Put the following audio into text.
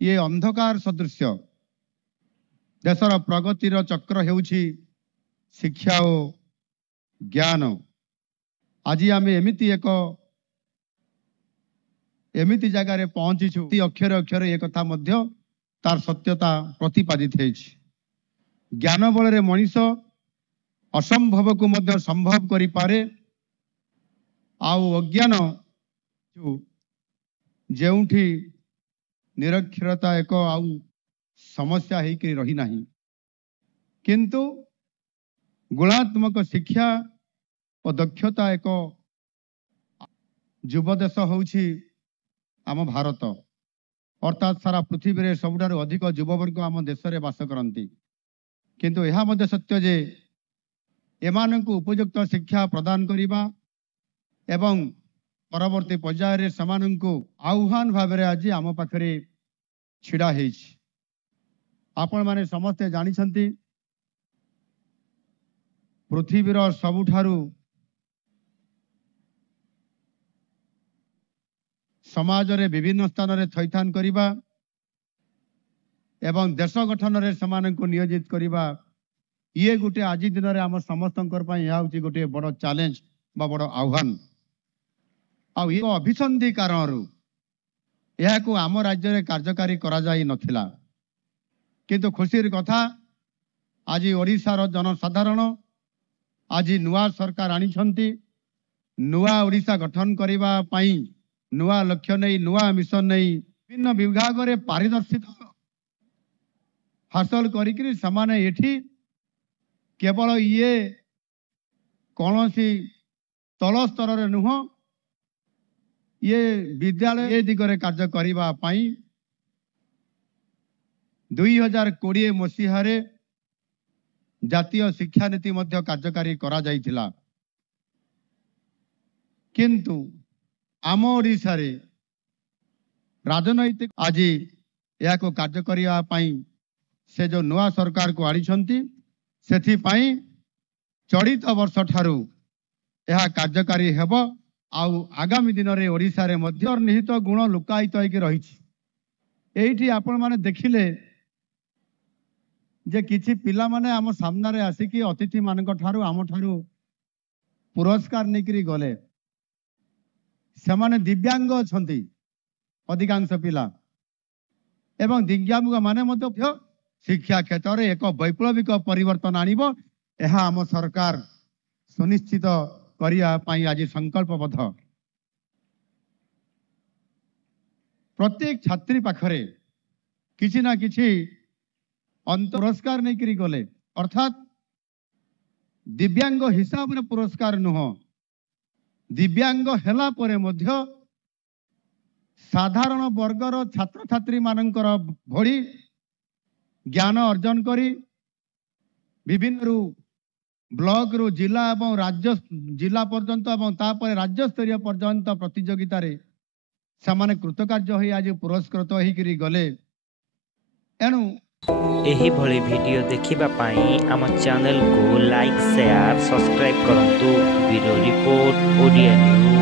ये अंधकार सदृश देशर प्रगतिर चक्र हेउछि शिक्षा और ज्ञान। आज आम एमिति जगार पहुंचीछु अक्षर अक्षर एक कथा मध्य तार सत्यता प्रतिपादित है। ज्ञान बल मनीष असंभव को मध्य संभव करि पारे। आउ अज्ञान जेउठी निरक्षरता एक आउ समस्या है कि रही नहीं, किंतु गुणात्मक शिक्षा और दक्षता एक युव देश होउछि आम भारत, अर्थात सारा पृथ्वी रे सबुठारु अधिक युववर्ग आम देश में बास करती। किंतु यह मध्य सत्य जे एमानंकु उपयुक्त शिक्षा प्रदान करिबा एवं परवर्ती पर्याय रे समानंकु आह्वान भाव रे आज आम पाखरे छिड़ा हेछि। आपण माने समस्ते जानिछंती पृथ्वीर सबुठारु समाज रे विभिन्न स्थान रे थैथान करिबा एवं देश गठन रे समानंकु नियोजित करिबा ये गोटे आज दिन रे आम समस्तंकर पई या होची गोटे बड़ चैलेंज बा बड़ आह्वान। आ ये अभिसंधि कारणरू यह को आम राज्य रे कार्यकारी करा जाई नथिला, किंतु खुशीर कथा आज ओडिशार जनसाधारण आज नुआ सरकार आनिछंती। नुआ ओडिशा गठन करिबा पई नुआ लक्ष्य नहीं, नुआ मिशन नहीं, विभिन्न विभाग रे पारदर्शिता हासिल करिकरी समाने एठी केवल ये कौनसी तल स्तर रे नुह ये विद्यालय ये दिगरे कार्य करिबा पई 2020 मसीह रे जातीय शिक्षा नीति मध्य कार्यकारी करा जाइथिला। किंतु आम ओडिशा रे राजनैतिक आज या को कार्य करिया पई से जो नुआ सरकार को आनिछंती सेथि पई चलित वर्ष ठारू यह कार्यकारी हेबो। आउ आगामी दिन रे ओडिशा रे मध्य निहित गुण लुकायित होइके रहिछि। एइठी आपण माने देखिले जे किछि पिला माने आम सामना रे आसिकी अतिथि मानक ठारू आम ठारू पुरस्कार नेकरी गले। सेमाने दिव्यांग अछंती अधिकांश पिला एवं दिव्यांग माने मध्य शिक्षा क्षेत्र में एक वैप्लविक परिवर्तन आनिबो यह आम सरकार सुनिश्चित करिया पाई आज संकल्पबद्ध। प्रत्येक छात्री पाखरे किछि ना किछि पुरस्कार नहीं करी गले, अर्थात दिव्यांग हिसाब रे पुरस्कार नुह, दिव्यांग हेला परे मध्य साधारण वर्गर छात्र छात्री मानकर भड़ी ज्ञान अर्जन करी विभिन्न रु ब्लॉक रु जिला एवं राज्य जिला पर्यंत एवं तापर राज्य स्तरीय पर्यंत प्रतियोगिता रे सामान्य कृतकार्य होई आज पुरस्कृत होई करी गले। एणु एही भली वीडियो देखिबा पाई आम चैनल को लाइक शेयर सब्सक्राइब करंतु। Bureau report Odia news.